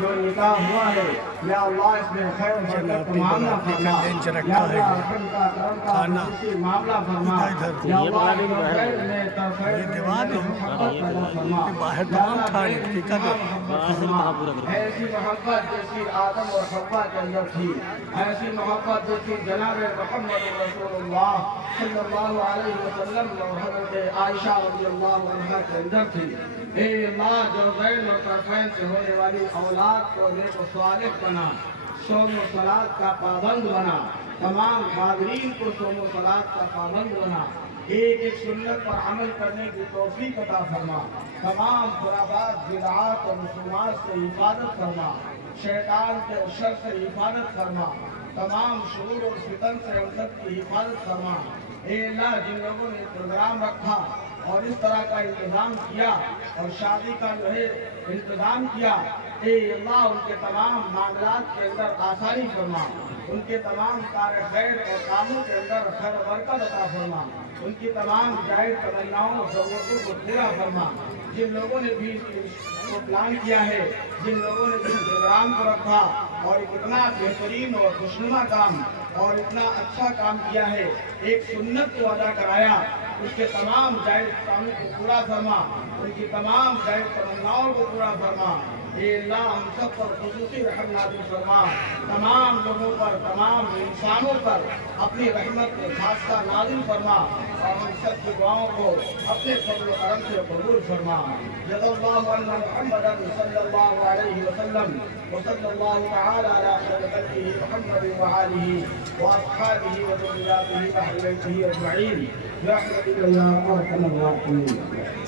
جو نکاح ہوا ہے یا اللہ اس میں خیر برکت معاملہ فرما، یا اللہ رحم کا کرم کا خصوصی معاملہ فرما، یا اللہ خیر میں خیر محبت پیدا فرما، یا اللہ ایسی محبت جیسی آدم اور حوا کے اندر تھی، ایسی محبت جیسی جناب محمد رسول اللہ صلی اللہ علیہ وسلم اور حضرت عائشہ رضی اللہ عنہا کے اندر تھی۔ اے اللہ جوزین اور طرفین سے ہونے والی اولاد کو نیک و صالح بنا، صوم و صلاۃ کا پابند بنا، تمام حاضرین کو صوم و صلاۃ کا پابند بنا، ایک ایک سنت پر عمل کرنے کی توفیق عطا فرما، تمام خرافات بدعات اور رسومات سے حفاظت فرما، شیطان کے شر سے حفاظت فرما، تمام شرور اور فتن سے ہم سب کی حفاظت فرما۔ اے اللہ جن لوگوں نے پروگرام رکھا اور اس طرح کا انتظام کیا اور شادی کا جو ہے انتظام کیا، اے اللہ ان کے تمام معاملات کے اندر آسانی فرما، ان کے تمام کار خیر اور کاموں کے اندر خیر برکت عطا فرما، ان کی تمام جائز تمناؤں اور ضرورتوں کو پورا فرما۔ جن لوگوں نے بھی اس کو پلان کیا ہے، جن لوگوں نے اس پروگرام کو رکھا اور اتنا بہترین اور خوشنما کام اور اتنا اچھا کام کیا ہے، ایک سنت کو ادا کرایا، اس کے تمام جائز کاموں کو پورا فرما، ان کی تمام جائز تمناؤں کو پورا فرما۔ اے اللہ ہم سب پر خصوصی رحم نازل فرما، تمام لوگوں پر، تمام انسانوں پر اپنی رحمت کے خاصہ نازل فرما، اور ہم سب کی دعاؤں کو اپنے فضل و کرم سے قبول فرما۔ جزا اللہ عنا محمدا صلی اللہ علیہ وسلم وصلی اللہ تعالی علی خیر خلقہ محمد وآلہ واصحابہ وذریاتہ واہل بیتہ اجمعین برحمتک یا ارحم الراحمین۔